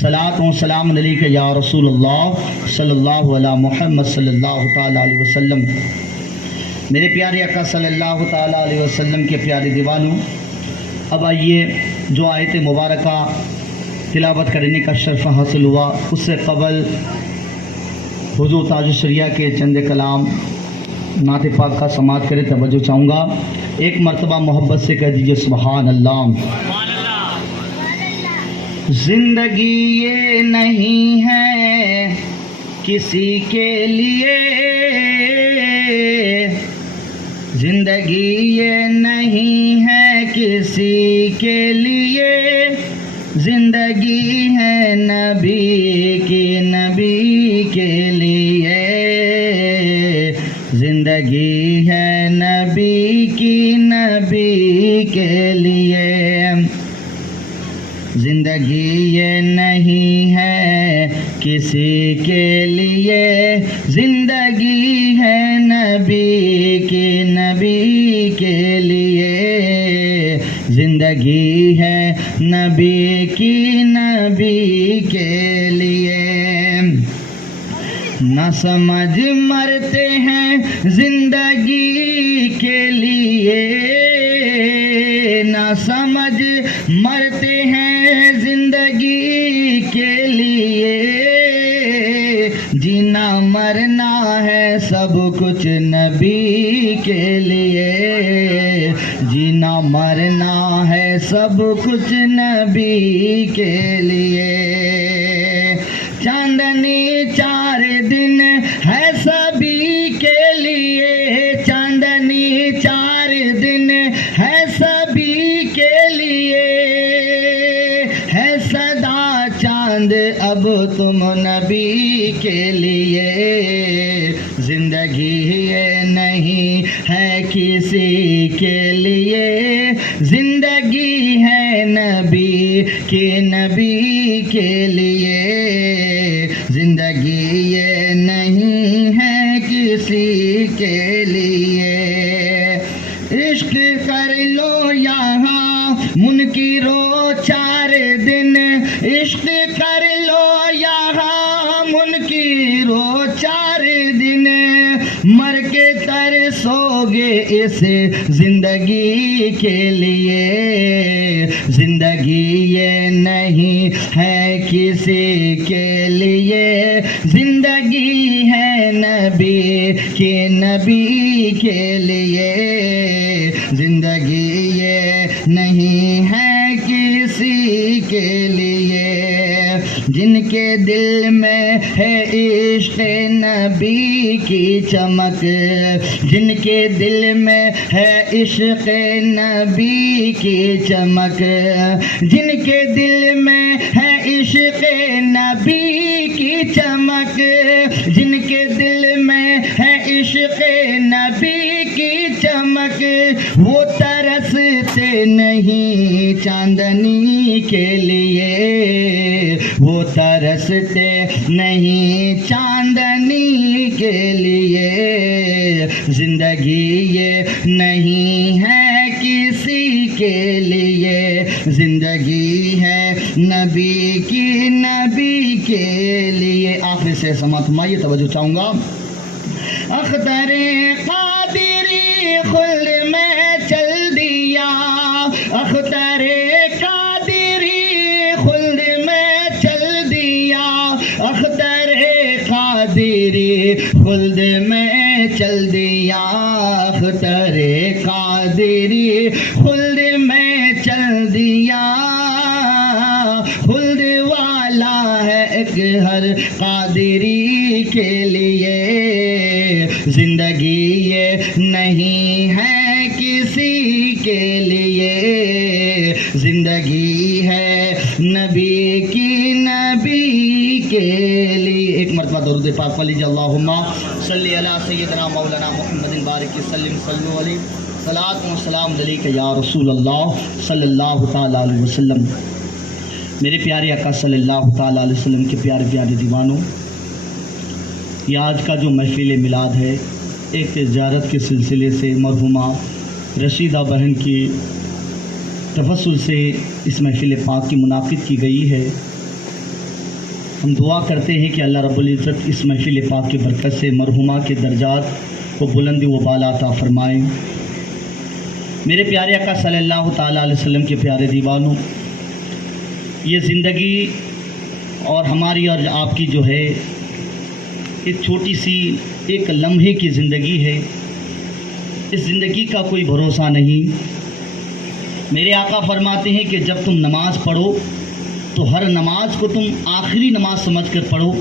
صلاۃ و سلام علیک یا رسول اللہ صلی اللہ علی محمد صلی اللہ تعالیٰ علیہ وسلم۔ میرے پیارے آقا صلی اللہ تعالیٰ علیہ وسلم کے پیارے دیوانوں، اب آئیے جو آیت مبارکہ تلاوت کرنے کا شرف حاصل ہوا، اس سے قبل حضور تاج الشریعہ کے چند کلام نعت پاک کا سماعت کرے توجہ چاہوں گا۔ ایک مرتبہ محبت سے کہہ دیجئے سبحان اللہ۔ زندگی یہ نہیں ہے کسی کے لیے، زندگی یہ نہیں ہے کسی کے لیے، زندگی ہے نبی کی نبی کے لیے، زندگی ہے نبی کی نبی کے لیے، زندگی یہ نہیں ہے کسی کے لیے، زندگی ہے نبی کی نبی کے لیے، زندگی ہے نبی کی نبی کے لیے۔ نہ سمجھ مرتے ہیں زندگی کے لیے، نہ سمجھ مرتے ہیں زندگی کے لیے، جینا مرنا ہے سب کچھ نبی کے لیے، جینا مرنا ہے سب کچھ نبی کے لیے۔ چاندنی 4 دن ہے سبھی کے لیے، چاندنی 4 دن ہے سبھی کے لیے، ہے صدا چاند اب تم نبی کے لیے، زندگی یہ نہیں ہے کسی کے لیے، زندگی ہے نبی کی نبی کے لیے، زندگی یہ نہیں ہے کسی کے لیے۔ عشق کر لو یہاں منکرو 4 دن، عشق کر لو یہاں منکرو 4 دن، مر کے ترسو گے اس زندگی کے لیے، زندگی یہ نہیں ہے کسی کے لیے، زندگی ہے نبی کی نبی کے لیے، زندگی یہ نہیں ہے کسی کے لیے۔ جن کے دل میں ہے عشق نبی کی چمک، جن کے دل میں ہے عشق نبی کی چمک، جن کے دل میں ہے عشق نبی کی چمک، جن کے دل میں ہے عشق نبی کی چمک، وہ ترستے نہیں چاندنی کے لیے، وہ ترستے نہیں چاندنی کے لیے، زندگی یہ نہیں ہے کسی کے لیے، زندگی ہے نبی کی نبی کے لیے۔ آخر سے سماعت فرمائیے توجہ چاہوں گا۔ اختر قادری خلد میں چل دیا، اختر قادری خلد میں چل دیا، اختر قادری خلد میں چل دیا، اختر قادری خلد میں چل دیا، خلد والا ہے ایک ہر قادری کے لیے، زندگی یہ نہیں ہے کسی کے لیے، زندگی ہے نبی کی نبی کے لیے۔ ایک مرتبہ درود پاک پڑھ لیجیے، اللہم صلی علی سیدنا مولانا محمد بارک وسلم، صلو علیہ، صلاۃ و سلام علیک یا رسول اللہ صلی اللہ تعالیٰ علیہ وسلم۔ میرے پیارے آقا صلی اللہ تعالیٰ علیہ وسلم کے پیارے پیارے دیوانوں، یہ آج کا جو محفل میلاد ہے، ایک زیارت کے سلسلے سے مرحومہ رشیدہ بہن کی تفضل سے اس محفل پاک کی منعقد کی گئی ہے۔ ہم دعا کرتے ہیں کہ اللہ رب العزت اس محفل پاک کی برکت سے مرحومہ کے درجات کو بلندی و بالا عطا فرمائیں۔ میرے پیارے آقا صلی اللہ تعالیٰ علیہ وسلم کے پیارے دیوانوں، یہ زندگی اور ہماری اور آپ کی جو ہے ایک چھوٹی سی ایک لمحے کی زندگی ہے۔ اس زندگی کا کوئی بھروسہ نہیں۔ میرے آقا فرماتے ہیں کہ جب تم نماز پڑھو تو ہر نماز کو تم آخری نماز سمجھ کر پڑھو،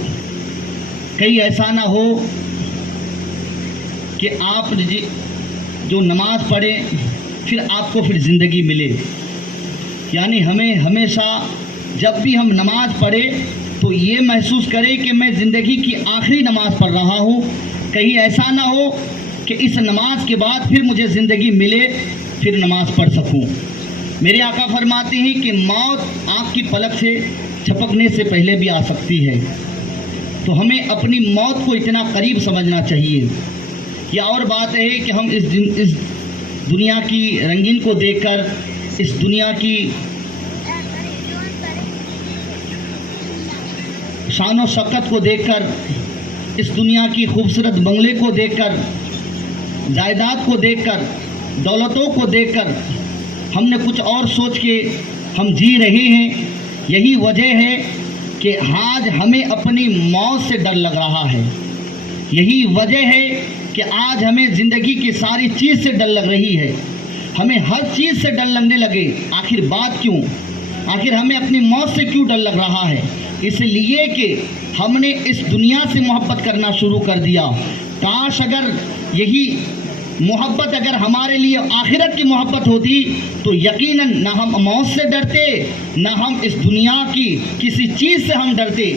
کہیں ایسا نہ ہو کہ آپ جو نماز پڑھیں پھر آپ کو پھر زندگی ملے۔ یعنی ہمیں ہمیشہ جب بھی ہم نماز پڑھیں تو یہ محسوس کریں کہ میں زندگی کی آخری نماز پڑھ رہا ہوں، کہیں ایسا نہ ہو کہ اس نماز کے بعد پھر مجھے زندگی ملے پھر نماز پڑھ سکوں۔ میرے آقا فرماتے ہیں کہ موت آنکھ کی پلک سے چھپکنے سے پہلے بھی آ سکتی ہے، تو ہمیں اپنی موت کو اتنا قریب سمجھنا چاہیے۔ یا اور بات ہے کہ ہم اس دنیا کی رنگین کو دیکھ کر، اس دنیا کی شان و شوکت کو دیکھ کر، اس دنیا کی خوبصورت بنگلے کو دیکھ کر، جائیداد کو دیکھ کر، دولتوں کو دیکھ کر ہم نے کچھ اور سوچ کے ہم جی رہے ہیں۔ یہی وجہ ہے کہ آج ہمیں اپنی موت سے ڈر لگ رہا ہے۔ یہی وجہ ہے کہ آج ہمیں زندگی کی ساری چیز سے ڈر لگ رہی ہے، ہمیں ہر چیز سے ڈر لگنے لگے۔ آخر بات کیوں؟ آخر ہمیں اپنی موت سے کیوں ڈر لگ رہا ہے؟ اس لیے کہ ہم نے اس دنیا سے محبت کرنا شروع کر دیا۔ کاش اگر یہی محبت اگر ہمارے لیے آخرت کی محبت ہوتی تو یقیناً نہ ہم موت سے ڈرتے، نہ ہم اس دنیا کی کسی چیز سے ہم ڈرتے۔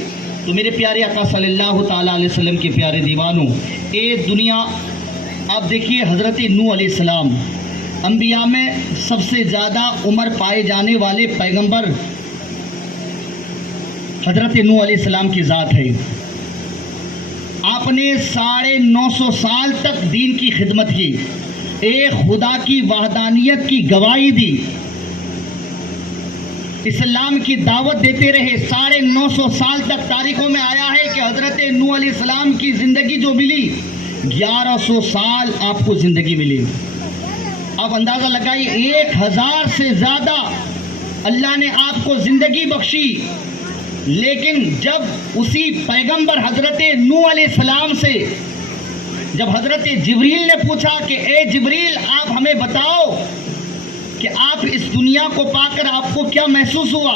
تو میرے پیارے آقا صلی اللہ تعالیٰ علیہ وسلم کے پیارے دیوانوں، دنیا آپ دیکھیے، حضرت نوح علیہ السلام انبیاء میں سب سے زیادہ عمر پائے جانے والے پیغمبر حضرت نوح علیہ السلام کی ذات ہے۔ آپ نے 950 سال تک دین کی خدمت کی، ایک خدا کی وحدانیت کی گواہی دی، اسلام کی دعوت دیتے رہے۔ 950 سال تک تاریخوں میں آیا ہے کہ حضرت نوح علیہ السلام کی زندگی جو ملی 1100 سال آپ کو زندگی ملی۔ آپ اندازہ لگائیے 1000 سے زیادہ اللہ نے آپ کو زندگی بخشی، لیکن جب اسی پیغمبر حضرت نوح علیہ السلام سے جب حضرت جبریل نے پوچھا کہ اے جبریل آپ ہمیں بتاؤ کہ آپ اس دنیا کو پا کر آپ کو کیا محسوس ہوا،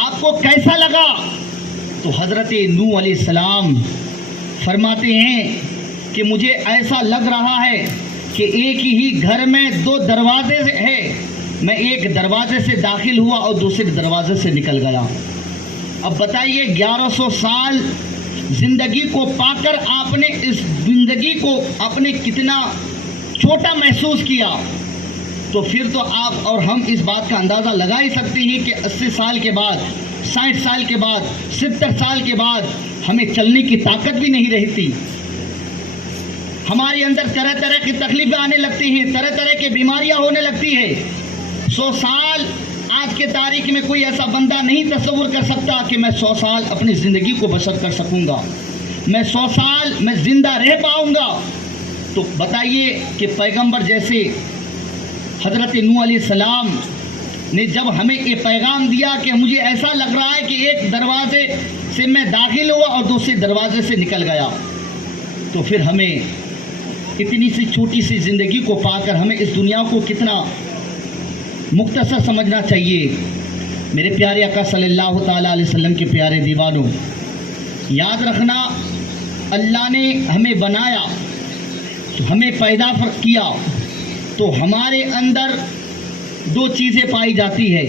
آپ کو کیسا لگا، تو حضرت نوح علیہ السلام فرماتے ہیں کہ مجھے ایسا لگ رہا ہے کہ ایک ہی گھر میں 2 دروازے ہیں، میں ایک دروازے سے داخل ہوا اور دوسرے دروازے سے نکل گیا۔ اب بتائیے 1100 سال زندگی کو پا کر آپ نے اس زندگی کو اپنے کتنا چھوٹا محسوس کیا، تو پھر تو آپ اور ہم اس بات کا اندازہ لگا ہی سکتے ہیں کہ 80 سال کے بعد، 60 سال کے بعد، 70 سال کے بعد ہمیں چلنے کی طاقت بھی نہیں رہتی، ہمارے اندر طرح طرح کی تکلیفیں آنے لگتی ہیں، طرح طرح کی بیماریاں ہونے لگتی ہیں۔ 100 سال آج کے تاریخ میں کوئی ایسا بندہ نہیں تصور کر سکتا کہ میں 100 سال اپنی زندگی کو بسر کر سکوں گا، میں 100 سال میں زندہ رہ پاؤں گا۔ تو بتائیے کہ پیغمبر جیسے حضرت نوح علیہ السلام نے جب ہمیں یہ پیغام دیا کہ مجھے ایسا لگ رہا ہے کہ ایک دروازے سے میں داخل ہوا اور دوسرے دروازے سے نکل گیا، تو پھر ہمیں اتنی سی چھوٹی سی زندگی کو پا کر ہمیں اس دنیا کو کتنا مختصر سمجھنا چاہیے۔ میرے پیارے آقا صلی اللہ تعالیٰ علیہ وسلم کے پیارے دیوانوں، یاد رکھنا اللہ نے ہمیں بنایا، ہمیں پیدا کیا، تو ہمارے اندر 2 چیزیں پائی جاتی ہے،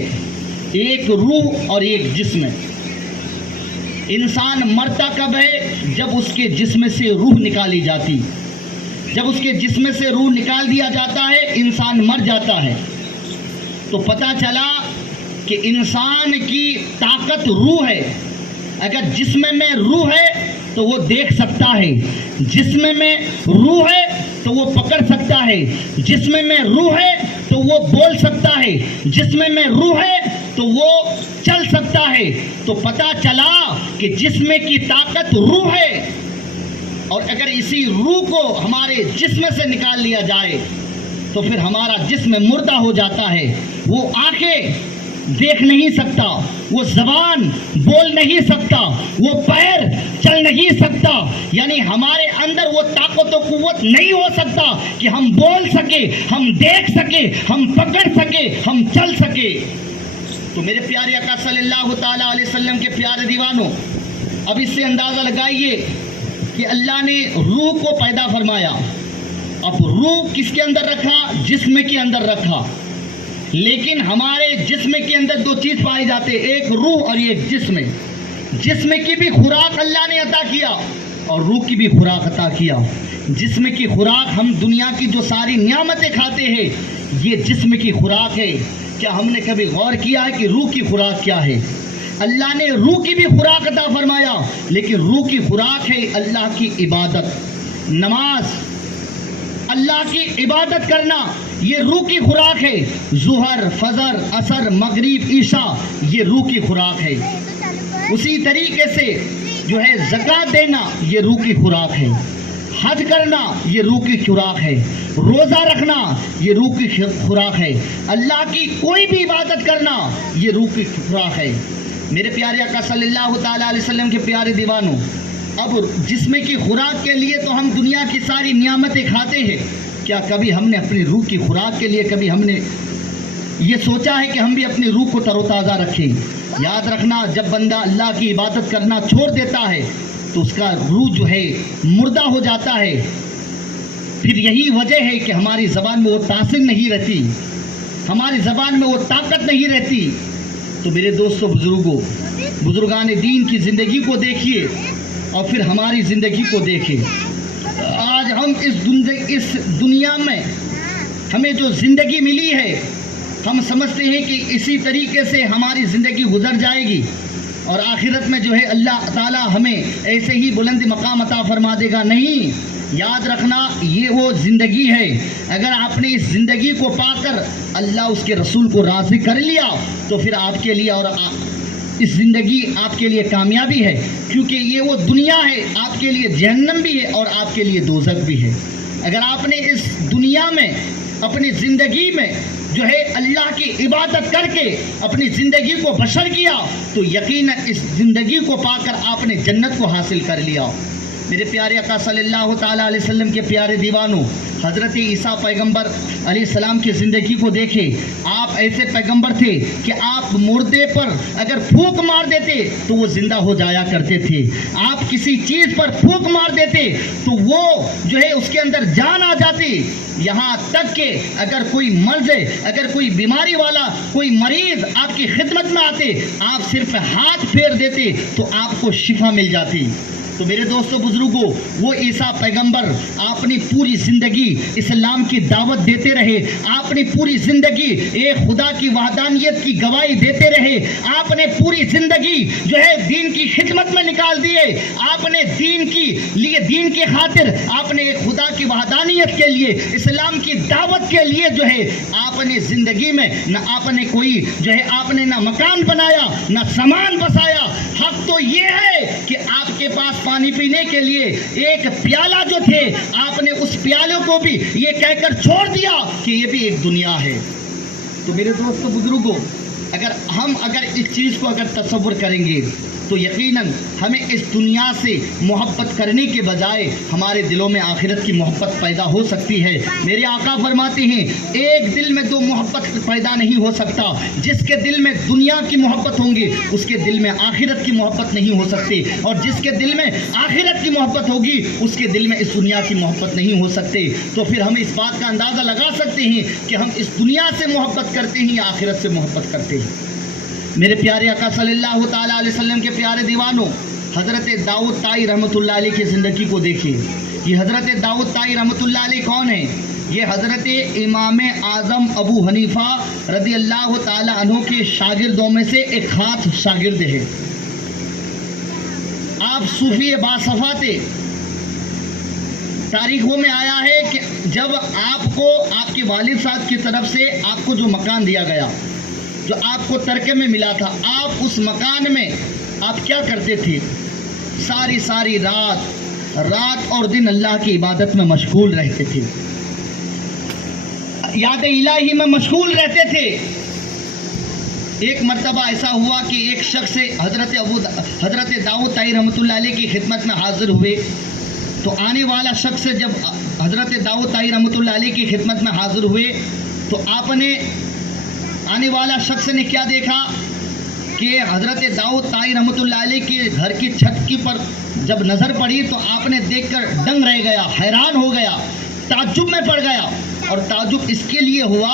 ایک روح اور ایک جسم۔ انسان مرتا کب ہے؟ جب اس کے جسم سے روح نکالی جاتی، جب اس کے جسم سے روح نکال دیا جاتا ہے انسان مر جاتا ہے۔ تو پتہ چلا کہ انسان کی طاقت روح ہے۔ اگر جسم میں روح ہے تو وہ دیکھ سکتا ہے، جسم میں روح ہے تو وہ پکڑ سکتا ہے، جسم میں روح ہے تو وہ بول سکتا ہے، جسم میں روح ہے تو وہ چل سکتا ہے۔ تو پتہ چلا کہ جسم کی طاقت روح ہے، اور اگر اسی روح کو ہمارے جسم سے نکال لیا جائے تو پھر ہمارا جسم مردہ ہو جاتا ہے. وہ آنکھیں دیکھ نہیں سکتا، وہ زبان بول نہیں سکتا، وہ پیر چل نہیں سکتا، یعنی ہمارے اندر وہ طاقت و قوت نہیں ہو سکتا کہ ہم بول سکے، ہم دیکھ سکے، ہم پکڑ سکے، ہم چل سکے. تو میرے پیارے آقا صلی اللہ تعالیٰ علیہ وسلم کے پیارے دیوانوں، اب اس سے اندازہ لگائیے کہ اللہ نے روح کو پیدا فرمایا. اب روح کس کے اندر رکھا؟ جسم کے اندر رکھا. لیکن ہمارے جسم کے اندر دو چیز پائی جاتے، ایک روح اور ایک جسم. جسم کی بھی خوراک اللہ نے عطا کیا اور روح کی بھی خوراک عطا کیا. جسم کی خوراک ہم دنیا کی جو ساری نعمتیں کھاتے ہیں یہ جسم کی خوراک ہے. کیا ہم نے کبھی غور کیا ہے کہ روح کی خوراک کیا ہے؟ اللہ نے روح کی بھی خوراک عطا فرمایا، لیکن روح کی خوراک ہے اللہ کی عبادت. نماز، اللہ کی عبادت کرنا، یہ روح کی خوراک ہے. ظہر، فجر، عصر، مغرب، عشاء، یہ روح کی خوراک ہے. اسی طریقے سے جو ہے زکوٰۃ دینا، یہ روح کی خوراک ہے. حج کرنا، یہ روح کی خوراک ہے. روزہ رکھنا، یہ روح کی خوراک ہے. اللہ کی کوئی بھی عبادت کرنا، یہ روح کی خوراک ہے. میرے پیارے آقا صلی اللہ تعالیٰ علیہ وسلم کے پیارے دیوانوں، اب جسم کی خوراک کے لیے تو ہم دنیا کی ساری نعمتیں کھاتے ہیں. کیا کبھی ہم نے اپنی روح کی خوراک کے لیے کبھی ہم نے یہ سوچا ہے کہ ہم بھی اپنی روح کو تر و تازہ رکھیں؟ یاد رکھنا، جب بندہ اللہ کی عبادت کرنا چھوڑ دیتا ہے تو اس کا روح جو ہے مردہ ہو جاتا ہے. پھر یہی وجہ ہے کہ ہماری زبان میں وہ تاثیر نہیں رہتی، ہماری زبان میں وہ طاقت نہیں رہتی. تو میرے دوستوں، بزرگوں، بزرگان دین کی زندگی کو دیکھیے اور پھر ہماری زندگی کو دیکھیں. آج ہم اس دنیا میں ہمیں جو زندگی ملی ہے، ہم سمجھتے ہیں کہ اسی طریقے سے ہماری زندگی گزر جائے گی اور آخرت میں جو ہے اللہ تعالیٰ ہمیں ایسے ہی بلند مقام عطا فرما دے گا. نہیں، یاد رکھنا، یہ وہ زندگی ہے. اگر آپ نے اس زندگی کو پا کر اللہ اس کے رسول کو راضی کر لیا تو پھر آپ کے لیے اور اس زندگی آپ کے لیے کامیابی ہے، کیونکہ یہ وہ دنیا ہے آپ کے لیے جہنم بھی ہے اور آپ کے لیے دوزخ بھی ہے. اگر آپ نے اس دنیا میں اپنی زندگی میں جو ہے اللہ کی عبادت کر کے اپنی زندگی کو بشر کیا تو یقیناً اس زندگی کو پا کر آپ نے جنت کو حاصل کر لیا. میرے پیارے آقا صلی اللہ تعالیٰ علیہ وسلم کے پیارے دیوانوں، حضرت عیسیٰ پیغمبر علیہ السلام کی زندگی کو دیکھیں. آپ ایسے پیغمبر تھے کہ آپ مردے پر اگر پھونک مار دیتے تو وہ زندہ ہو جایا کرتے تھے. آپ کسی چیز پر پھونک مار دیتے تو وہ جو ہے اس کے اندر جان آ جاتی. یہاں تک کہ اگر کوئی مرض ہے، اگر کوئی بیماری والا کوئی مریض آپ کی خدمت میں آتے، آپ صرف ہاتھ پھیر دیتے تو آپ کو شفا مل جاتی. تو میرے دوستوں، بزرگوں، وہ عیسیٰ پیغمبر اپنی پوری زندگی اسلام کی دعوت دیتے رہے. آپ نے پوری زندگی ایک خدا کی وحدانیت کی گواہی دیتے رہے. آپ نے پوری زندگی جو ہے دین کی خدمت میں نکال دیے. آپ نے دین کی خاطر آپ نے ایک خدا کی وحدانیت کے لیے، اسلام کی دعوت کے لیے جو ہے آپ نے زندگی میں نہ آپ نے کوئی جو ہے آپ نے نہ مکان بنایا نہ سامان بسایا. حق تو یہ ہے کہ آپ کے پاس پانی پینے کے لیے ایک پیالہ جو تھے، آپ نے اس پیالے کو بھی یہ کہہ کر چھوڑ دیا کہ یہ بھی ایک دنیا ہے. تو میرے دوستو، بزرگوں، اگر اس چیز کو اگر تصور کریں گے تو یقیناً ہمیں اس دنیا سے محبت کرنے کے بجائے ہمارے دلوں میں آخرت کی محبت پیدا ہو سکتی ہے. میرے آقا فرماتے ہیں ایک دل میں دو محبت پیدا نہیں ہو سکتا. جس کے دل میں دنیا کی محبت ہوں گی اس کے دل میں آخرت کی محبت نہیں ہو سکتی، اور جس کے دل میں آخرت کی محبت ہوگی اس کے دل میں اس دنیا کی محبت نہیں ہو سکتی. تو پھر ہم اس بات کا اندازہ لگا سکتے ہیں کہ ہم اس دنیا سے محبت کرتے ہیں یا آخرت سے محبت کرتے ہیں. میرے پیارے آقا صلی اللہ تعالیٰ علیہ وسلم کے پیارے دیوانوں، حضرت داؤد طائی رحمۃ اللہ علیہ کی زندگی کو دیکھیے. یہ حضرت داؤد طائی رحمۃ اللہ علیہ کون ہیں؟ یہ حضرت امام اعظم ابو حنیفہ رضی اللہ تعالیٰ عنہ کے شاگردوں میں سے ایک خاص شاگرد ہے. آپ صوفی باصفا تھے. تاریخوں میں آیا ہے کہ جب آپ کو آپ کے والد صاحب کی طرف سے آپ کو جو مکان دیا گیا، جو آپ کو ترکے میں ملا تھا، آپ اس مکان میں آپ کیا کرتے تھے؟ ساری رات اور دن اللہ کی عبادت میں مشغول رہتے تھے، یاد الہی میں مشغول رہتے تھے۔ ایک مرتبہ ایسا ہوا کہ ایک شخص حضرت داؤد طائی رحمۃ اللہ علیہ کی خدمت میں حاضر ہوئے، تو آنے والا شخص جب حضرت داؤد طائی رحمۃ اللہ علیہ کی خدمت میں حاضر ہوئے تو آپ نے آنے والا شخص نے کیا دیکھا کہ حضرت داؤد طائی رحمۃ اللہ علیہ کے گھر کی چھت کی پر جب نظر پڑی تو آپ نے دیکھ کر دنگ رہ گیا، حیران ہو گیا، تعجب میں پڑ گیا۔ اور تعجب اس کے لیے ہوا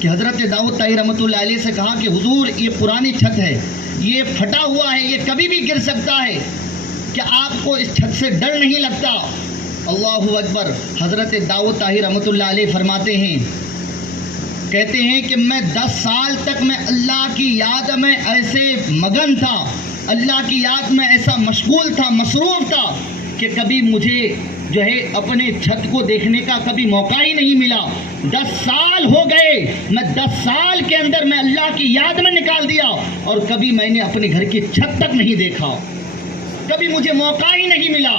کہ حضرت داؤد طائی رحمۃ اللہ علیہ سے کہا کہ حضور یہ پرانی چھت ہے، یہ پھٹا ہوا ہے، یہ کبھی بھی گر سکتا ہے، کیا آپ کو اس چھت سے ڈر نہیں لگتا؟ اللہ اکبر۔ حضرت داؤد طائی رحمۃ اللہ علیہ فرماتے ہیں، کہتے ہیں کہ میں 10 سال تک میں اللہ کی یاد میں ایسے مگن تھا، اللہ کی یاد میں ایسا مشغول تھا، مصروف تھا کہ کبھی مجھے جو ہے اپنے چھت کو دیکھنے کا کبھی موقع ہی نہیں ملا۔ 10 سال ہو گئے، میں 10 سال کے اندر میں اللہ کی یاد میں نکال دیا اور کبھی میں نے اپنے گھر کی چھت تک نہیں دیکھا، کبھی مجھے موقع ہی نہیں ملا۔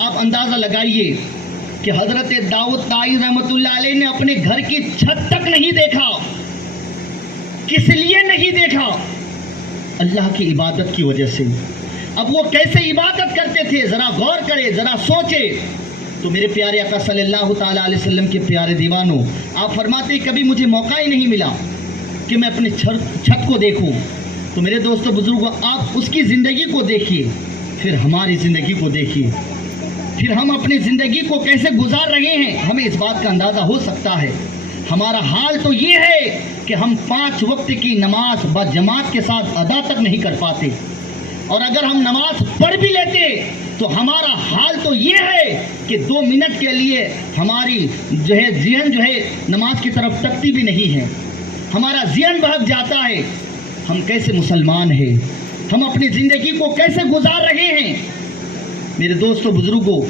آپ اندازہ لگائیے کہ حضرت داؤد طائی رحمۃ اللہ علیہ نے اپنے گھر کی چھت تک نہیں دیکھا۔ کس لیے نہیں دیکھا؟ اللہ کی عبادت کی وجہ سے۔ اب وہ کیسے عبادت کرتے تھے ذرا غور کرے، ذرا سوچے۔ تو میرے پیارے آقا صلی اللہ تعالیٰ علیہ وسلم کے پیارے دیوانوں، آپ فرماتے کبھی مجھے موقع ہی نہیں ملا کہ میں اپنے چھت کو دیکھوں۔ تو میرے دوستو بزرگوں، آپ اس کی زندگی کو دیکھیے، پھر ہماری زندگی کو دیکھیے، پھر ہم اپنی زندگی کو کیسے گزار رہے ہیں، ہمیں اس بات کا اندازہ ہو سکتا ہے۔ ہمارا حال تو یہ ہے کہ ہم 5 وقت کی نماز بجماعت کے ساتھ ادا تک نہیں کر پاتے، اور اگر ہم نماز پڑھ بھی لیتے تو ہمارا حال تو یہ ہے کہ 2 منٹ کے لیے ہماری ذہن نماز کی طرف تکتی بھی نہیں ہے، ہمارا ذہن بہک جاتا ہے۔ ہم کیسے مسلمان ہیں؟ ہم اپنی زندگی کو کیسے گزار رہے ہیں؟ میرے دوستو بزرگوں،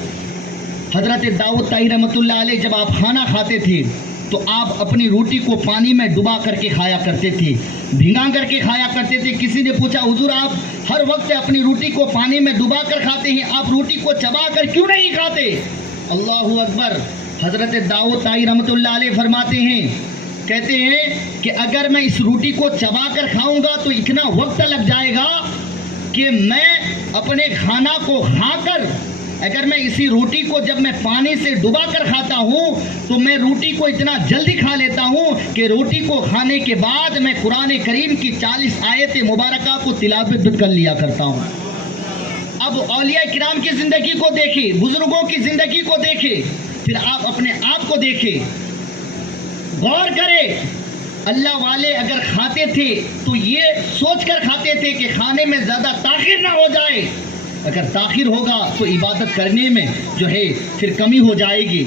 حضرت داؤد طائی رحمۃ اللہ علیہ جب آپ کھانا کھاتے تھے تو آپ اپنی روٹی کو پانی میں ڈبا کر کے کھایا کرتے تھے، بھگا کر کے کھایا کرتے تھے۔ کسی نے پوچھا حضور آپ ہر وقت اپنی روٹی کو پانی میں ڈبا کر کھاتے ہیں، آپ روٹی کو چبا کر کیوں نہیں کھاتے؟ اللہ اکبر۔ حضرت داؤد طائی رحمۃ اللہ علیہ فرماتے ہیں، کہتے ہیں کہ اگر میں اس روٹی کو چبا کر کھاؤں گا تو اتنا وقت لگ جائے گا کہ میں اپنے کھانا کو کھا کر، اگر میں اسی روٹی کو جب میں پانی سے ڈبا کر کھاتا ہوں تو میں روٹی کو اتنا جلدی کھا لیتا ہوں کہ روٹی کو کھانے کے بعد میں قرآن کریم کی 40 آیت مبارکہ کو تلاوت کر لیا کرتا ہوں۔ اب اولیاء کرام کی زندگی کو دیکھیں، بزرگوں کی زندگی کو دیکھیں، پھر آپ اپنے آپ کو دیکھیں، غور کریں۔ اللہ والے اگر کھاتے تھے تو یہ سوچ کر کھاتے تھے کہ کھانے میں زیادہ تاخیر نہ ہو جائے، اگر تاخیر ہوگا تو عبادت کرنے میں پھر کمی ہو جائے گی،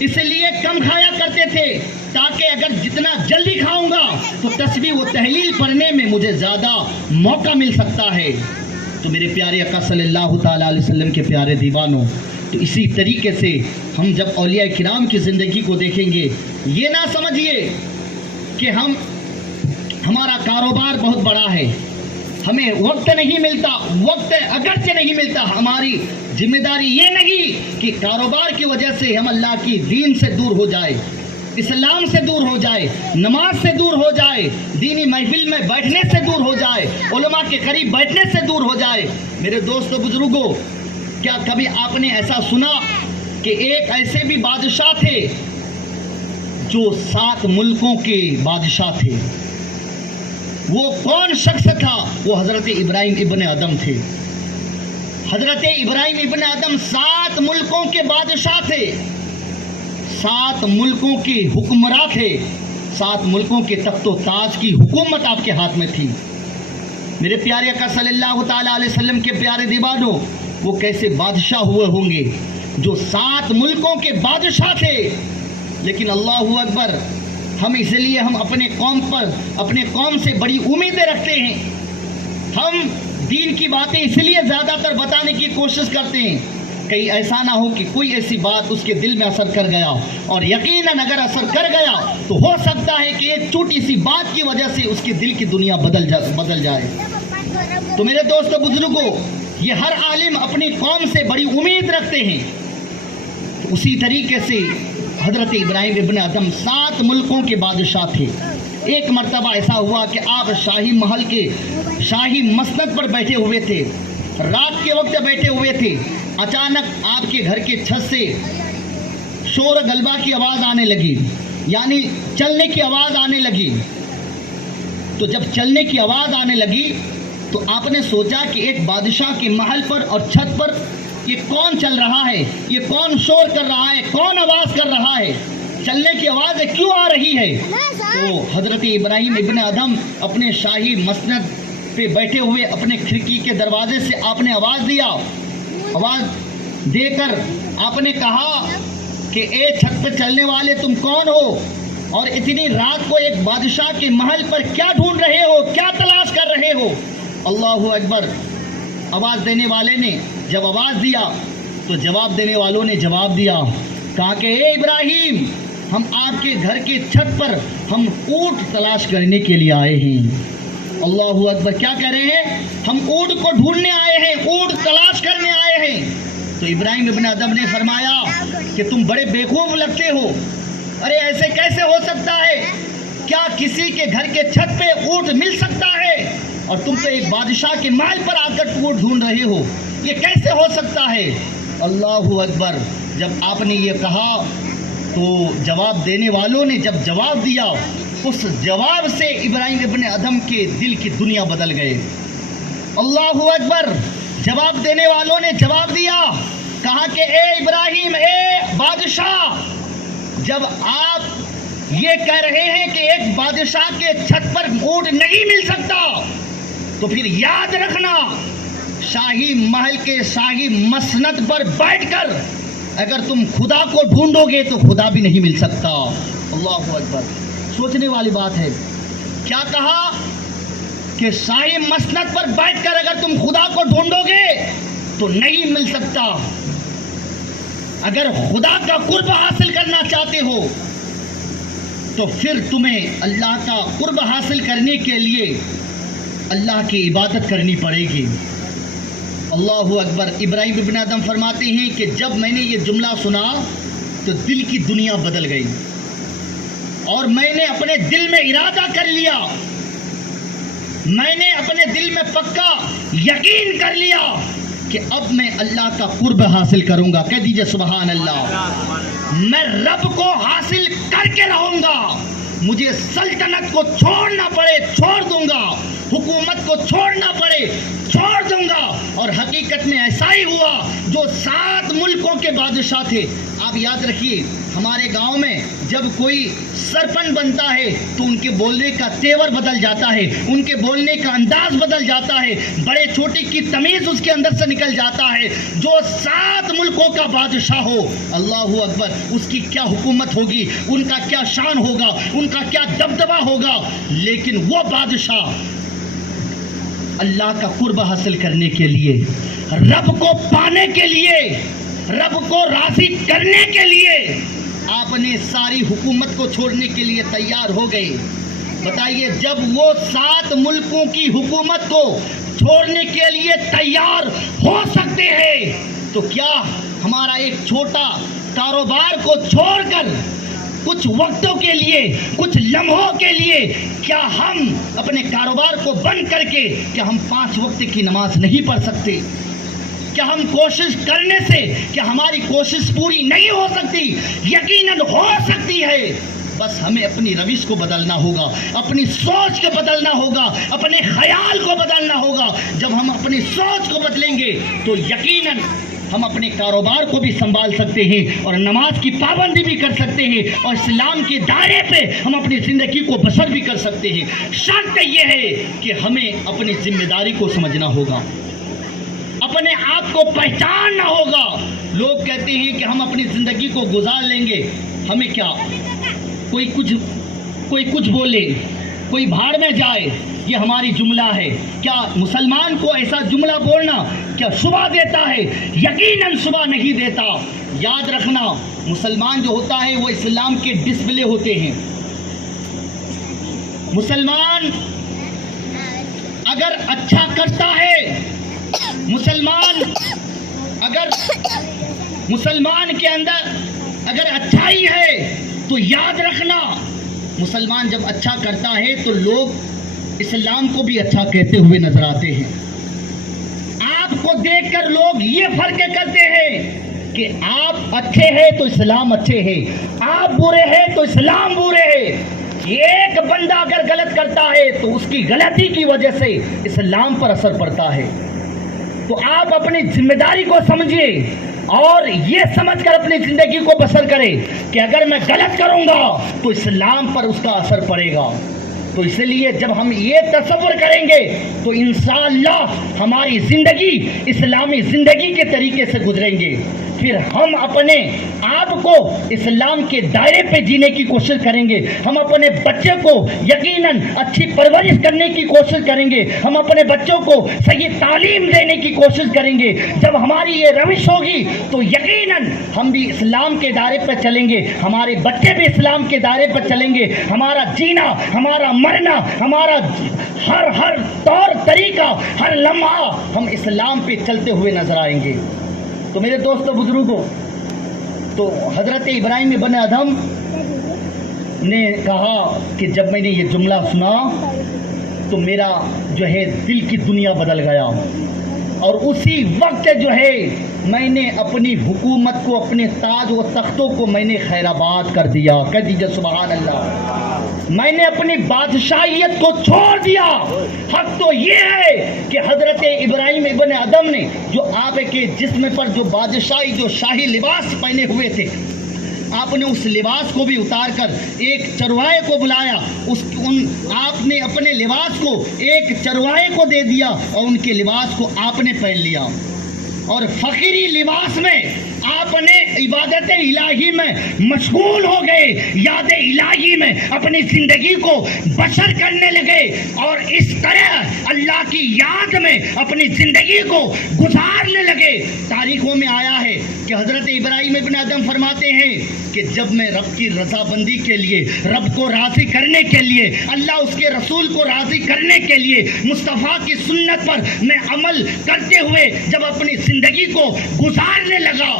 اس لیے کم کھایا کرتے تھے تاکہ اگر جتنا جلدی کھاؤں گا تو تسبیح و تحلیل پڑھنے میں مجھے زیادہ موقع مل سکتا ہے۔ تو میرے پیارے آقا صلی اللہ تعالیٰ علیہ وسلم کے پیارے دیوانوں، تو اسی طریقے سے ہم جب اولیاء کرام کی زندگی کو دیکھیں گے، یہ نہ سمجھیے کہ ہمارا کاروبار بہت بڑا ہے، ہمیں وقت نہیں ملتا، وقت اگرچہ نہیں ملتا، ہماری ذمہ داری یہ نہیں کہ کاروبار کی وجہ سے ہم اللہ کی دین سے دور ہو جائے، اسلام سے دور ہو جائے، نماز سے دور ہو جائے، دینی محفل میں بیٹھنے سے دور ہو جائے، علماء کے قریب بیٹھنے سے دور ہو جائے۔ میرے دوستو بزرگوں، کیا کبھی آپ نے ایسا سنا کہ ایک ایسے بھی بادشاہ تھے جو 7 ملکوں کے بادشاہ تھے؟ وہ کون شخص تھا؟ وہ حضرت ابراہیم ابن ادم تھے۔ حضرت ابراہیم ابن ادم 7 ملکوں کے بادشاہ تھے، 7 ملکوں کے حکمراں تھے، 7 ملکوں کے تخت و تاج کی حکومت آپ کے ہاتھ میں تھی۔ میرے پیارے آقا صلی اللہ تعالیٰ علیہ وسلم کے پیارے دیوانوں، وہ کیسے بادشاہ ہوئے ہوں گے جو 7 ملکوں کے بادشاہ تھے؟ لیکن اللہ اکبر، ہم اس لیے ہم اپنے قوم سے بڑی امیدیں رکھتے ہیں، ہم دین کی باتیں اس لیے زیادہ تر بتانے کی کوشش کرتے ہیں، کہیں ایسا نہ ہو کہ کوئی ایسی بات اس کے دل میں اثر کر گیا، اور یقیناً اگر اثر کر گیا تو ہو سکتا ہے کہ ایک چھوٹی سی بات کی وجہ سے اس کے دل کی دنیا بدل جائے۔ تو میرے دوستو بزرگوں، یہ ہر عالم اپنی قوم سے بڑی امید رکھتے ہیں. اسی طریقے سے حضرت ابراہیم ابن ادھم 7 ملکوں کے بادشاہ تھے. ایک مرتبہ ایسا ہوا کہ آپ شاہی محل کے شاہی مسند پر بیٹھے ہوئے تھے، رات کے وقت بیٹھے ہوئے تھے. اچانک آپ کے گھر کے چھت سے شور غلبہ کی آواز آنے لگی، یعنی چلنے کی آواز آنے لگی. تو جب چلنے کی آواز آنے لگی تو آپ نے سوچا کہ ایک بادشاہ کے محل پر اور چھت پر یہ کون چل رہا ہے، یہ کون شور کر رہا ہے، کون آواز کر رہا ہے، چلنے کی آواز کیوں آ رہی ہے. تو حضرت ابراہیم ابن ادھم اپنے شاہی مسند پہ بیٹھے ہوئے اپنے کھڑکی کے دروازے سے آپ نے آواز دیا. آواز دے کر آپ نے کہا کہ اے چھت پہ چلنے والے تم کون ہو، اور اتنی رات کو ایک بادشاہ کے محل پر کیا ڈھونڈ رہے ہو، کیا تلاش کر رہے ہو. اللہ اکبر. آواز دینے والے نے جب آواز دیا تو جواب دینے والوں نے جواب دیا، کہا کہ اے ابراہیم، ہم آپ کے گھر کی چھت پر ہم اونٹ تلاش کرنے کے لیے آئے ہیں. اللہ اکبر. کیا کہہ رہے ہیں؟ ہم اونٹ کو ڈھونڈنے آئے ہیں، اونٹ تلاش کرنے آئے ہیں. تو ابراہیم ابن ادھم نے فرمایا کہ تم بڑے بیوقوف لگتے ہو، ارے ایسے کیسے ہو سکتا ہے؟ کیا کسی کے گھر کے چھت پہ اونٹ مل سکتا ہے؟ اور تم تو ایک بادشاہ کے محل پر آ کر اونٹ ڈھونڈ رہے ہو، یہ کیسے ہو سکتا ہے؟ اللہ اکبر. جب آپ نے یہ کہا تو جواب دینے والوں نے جب جواب دیا، اس جواب سے ابراہیم ابن ادھم کے دل کی دنیا بدل گئے. اللہ اکبر. جواب دینے والوں نے جواب دیا، کہا کہ اے ابراہیم، اے بادشاہ، جب آپ یہ کہہ رہے ہیں کہ ایک بادشاہ کے چھت پر اونٹ نہیں مل سکتا، تو پھر یاد رکھنا شاہی محل کے شاہی مسند پر بیٹھ کر اگر تم خدا کو ڈھونڈو گے تو خدا بھی نہیں مل سکتا. اللہ اکبر. سوچنے والی بات ہے. کیا کہا کہ شاہی مسند پر بیٹھ کر اگر تم خدا کو ڈھونڈو گے تو نہیں مل سکتا. اگر خدا کا قرب حاصل کرنا چاہتے ہو تو پھر تمہیں اللہ کا قرب حاصل کرنے کے لیے اللہ کی عبادت کرنی پڑے گی. اللہ اکبر. ابراہیم ابن ادھم فرماتے ہیں کہ جب میں نے یہ جملہ سنا تو دل کی دنیا بدل گئی، اور میں نے اپنے دل میں ارادہ کر لیا، میں نے اپنے دل میں پکا یقین کر لیا کہ اب میں اللہ کا قرب حاصل کروں گا. کہہ دیجئے سبحان اللہ. میں رب کو حاصل کر کے رہوں گا. مجھے سلطنت کو چھوڑنا پڑے چھوڑ دوں گا، حکومت کو چھوڑنا پڑے چھوڑ دوں گا. اور حقیقت میں ایسا ہی ہوا. جو 7 ملکوں کے بادشاہ تھے، آپ یاد رکھیے ہمارے گاؤں میں جب کوئی سرپنچ بنتا ہے تو ان کے بولنے کا تیور بدل جاتا ہے، ان کے بولنے کا انداز بدل جاتا ہے، بڑے چھوٹے کی تمیز اس کے اندر سے نکل جاتا ہے. جو 7 ملکوں کا بادشاہ ہو، اللہ اکبر، اس کی کیا حکومت ہوگی، ان کا کیا شان ہوگا، ان کا کیا دبدبہ ہوگا. لیکن وہ بادشاہ اللہ کا قرب حاصل کرنے کے لیے، رب کو پانے کے لیے، رب کو راضی کرنے کے لیے آپ نے ساری حکومت کو چھوڑنے کے لیے تیار ہو گئے. بتائیے جب وہ 7 ملکوں کی حکومت کو چھوڑنے کے لیے تیار ہو سکتے ہیں تو کیا ہمارا ایک چھوٹا کاروبار کو چھوڑ کر کچھ وقتوں کے لیے، کچھ لمحوں کے لیے کیا ہم اپنے کاروبار کو بند کر کے کیا ہم 5 وقت کی نماز نہیں پڑھ سکتے؟ کیا ہم کوشش کرنے سے کیا ہماری کوشش پوری نہیں ہو سکتی؟ یقیناً ہو سکتی ہے. بس ہمیں اپنی روش کو بدلنا ہوگا، اپنی سوچ کو بدلنا ہوگا، اپنے خیال کو بدلنا ہوگا. جب ہم اپنی سوچ کو بدلیں گے تو یقیناً ہم اپنے کاروبار کو بھی سنبھال سکتے ہیں اور نماز کی پابندی بھی کر سکتے ہیں اور اسلام کے دائرے پہ ہم اپنی زندگی کو بسر بھی کر سکتے ہیں. شرط یہ ہے کہ ہمیں اپنی ذمہ داری کو سمجھنا ہوگا، اپنے آپ کو پہچاننا ہوگا. لوگ کہتے ہیں کہ ہم اپنی زندگی کو گزار لیں گے، ہمیں کیا، کوئی کچھ بولے، کوئی بھاڑ میں جائے، یہ ہماری جملہ ہے. کیا مسلمان کو ایسا جملہ بولنا کیا شبہ دیتا ہے؟ یقیناً شبہ نہیں دیتا. یاد رکھنا مسلمان جو ہوتا ہے وہ اسلام کے ڈسپلے ہوتے ہیں. مسلمان اگر اچھا کرتا ہے مسلمان کے اندر اگر اچھائی ہے تو یاد رکھنا، مسلمان جب اچھا کرتا ہے تو لوگ اسلام کو بھی اچھا کہتے ہوئے نظر آتے ہیں۔ آپ کو دیکھ کر لوگ یہ فرق کرتے ہیں کہ آپ اچھے ہیں تو اسلام اچھے ہے، آپ برے ہیں تو اسلام برے ہے۔ ایک بندہ اگر غلط کرتا ہے تو اس کی غلطی کی وجہ سے اسلام پر اثر پڑتا ہے۔ تو آپ اپنی ذمہ داری کو سمجھیے اور یہ سمجھ کر اپنی زندگی کو بسر کرے کہ اگر میں غلط کروں گا تو اسلام پر اس کا اثر پڑے گا۔ تو اس لیے جب ہم یہ تصور کریں گے تو انشاءاللہ ہماری زندگی اسلامی زندگی کے طریقے سے گزریں گے، پھر ہم اپنے آپ کو اسلام کے دائرے پہ جینے کی کوشش کریں گے، ہم اپنے بچے کو یقیناً اچھی پرورش کرنے کی کوشش کریں گے، ہم اپنے بچوں کو صحیح تعلیم دینے کی کوشش کریں گے۔ جب ہماری یہ روش ہوگی تو یقیناً ہم بھی اسلام کے دائرے پر چلیں گے، ہمارے بچے بھی اسلام کے دائرے پر چلیں گے، ہمارا جینا، ہمارا مرنا، ہمارا ہر طور طریقہ، ہر لمحہ ہم اسلام پہ چلتے ہوئے نظر آئیں گے۔ تو میرے دوستو بزرگوں، تو حضرت ابراہیم ابن ادم نے کہا کہ جب میں نے یہ جملہ سنا تو میرا جو ہے دل کی دنیا بدل گیا، اور اسی وقت جو ہے میں نے اپنی حکومت کو، اپنے تاج و تختوں کو میں نے خیر آباد کر دیا۔ کہہ دیجیے سبحان اللہ۔ میں نے اپنی بادشاہیت کو چھوڑ دیا۔ حق تو یہ ہے کہ حضرت ابراہیم ابن ادم نے جو آپ کے جسم پر جو بادشاہی جو شاہی لباس پہنے ہوئے تھے، آپ نے اس لباس کو بھی اتار کر ایک چرواہے کو بلایا، آپ نے اپنے لباس کو ایک چرواہے کو دے دیا اور ان کے لباس کو آپ نے پہن لیا، اور فقیری لباس میں آپ نے عبادت الہی میں مشغول ہو گئے، یاد الہی میں اپنی زندگی کو بسر کرنے لگے، اور اس طرح اللہ کی یاد میں اپنی زندگی کو گزارنے لگے۔ تاریخوں میں آیا ہے کہ حضرت ابراہیم ابن ادم فرماتے ہیں کہ جب میں رب کی رضا بندی کے لیے، رب کو راضی کرنے کے لیے، اللہ اس کے رسول کو راضی کرنے کے لیے مصطفیٰ کی سنت پر میں عمل کرتے ہوئے جب اپنی زندگی کو گزارنے لگا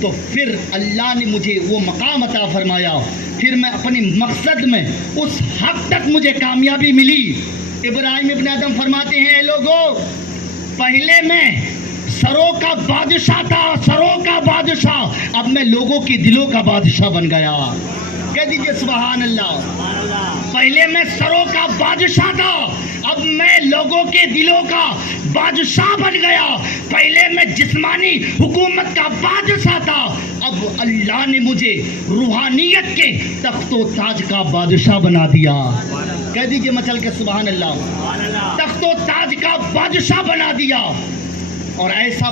تو پھر اللہ نے مجھے وہ مقام عطا فرمایا، پھر میں اپنی مقصد میں اس حد تک مجھے کامیابی ملی۔ ابراہیم ابن ادم فرماتے ہیں، اے لوگو، پہلے میں سروں کا بادشاہ تھا، سروں کا بادشاہ، اب میں لوگوں کے دلوں کا بادشاہ بن گیا۔ کہہ دیجئے سبحان اللہ۔ پہلے میں سروں کا بادشاہ تھا، اب میں لوگوں کے دلوں کا بادشاہ بن گیا۔ پہلے میں جسمانی حکومت کا بادشاہ تھا، اب اللہ نے مجھے روحانیت کے تخت و تاج کا بادشاہ بنا دیا۔ کہہ دیجئے مچل کے سبحان اللہ۔ تخت و تاج کا بادشاہ بنا دیا، اور ایسا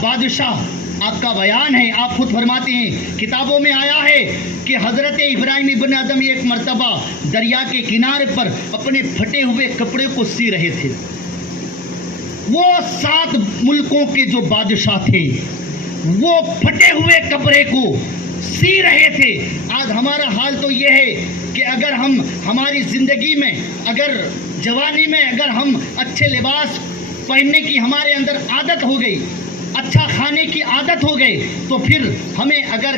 بادشاہ آپ کا بیان ہے، آپ خود فرماتے ہیں، کتابوں میں آیا ہے کہ حضرت ابراہیم ابن ادم ایک مرتبہ دریا کے کنارے پر اپنے پھٹے ہوئے کپڑے کو سی رہے تھے۔ وہ 7 ملکوں کے جو بادشاہ تھے وہ پھٹے ہوئے کپڑے کو سی رہے تھے۔ آج ہمارا حال تو یہ ہے کہ اگر ہم ہماری زندگی میں، اگر جوانی میں اگر ہم اچھے لباس پہننے کی ہمارے اندر عادت ہو گئی، اچھا کھانے کی عادت ہو گئی، تو پھر ہمیں اگر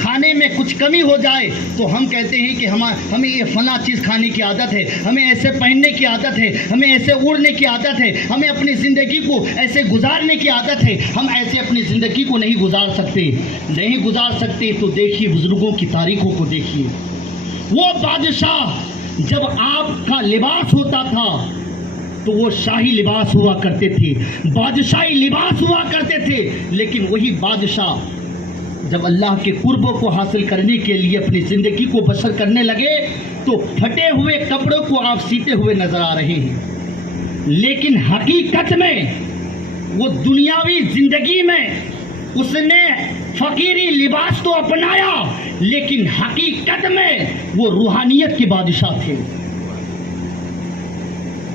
کھانے میں کچھ کمی ہو جائے تو ہم کہتے ہیں کہ ہمیں یہ فلاں چیز کھانے کی عادت ہے، ہمیں ایسے پہننے کی عادت ہے، ہمیں ایسے اڑنے کی عادت ہے، ہمیں اپنی زندگی کو ایسے گزارنے کی عادت ہے۔ ہم ایسے اپنی زندگی کو نہیں گزار سکتے تو دیکھیے بزرگوں کی تاریخوں کو دیکھیے۔ وہ بادشاہ جب آپ کا لباس ہوتا تھا تو وہ شاہی لباس ہوا کرتے تھے، بادشاہی لباس ہوا کرتے تھے، لیکن وہی بادشاہ جب اللہ کے قربوں کو حاصل کرنے کے لیے اپنی زندگی کو بسر کرنے لگے تو پھٹے ہوئے کپڑوں کو آپ سیتے ہوئے نظر آ رہے ہیں، لیکن حقیقت میں وہ دنیاوی زندگی میں اس نے فقیری لباس تو اپنایا، لیکن حقیقت میں وہ روحانیت کے بادشاہ تھے۔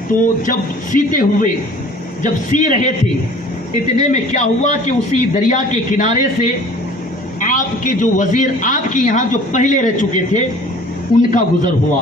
تو جب سی رہے تھے، اتنے میں کیا ہوا کہ اسی دریا کے کنارے سے آپ کے جو وزیر آپ کے یہاں جو پہلے رہ چکے تھے ان کا گزر ہوا۔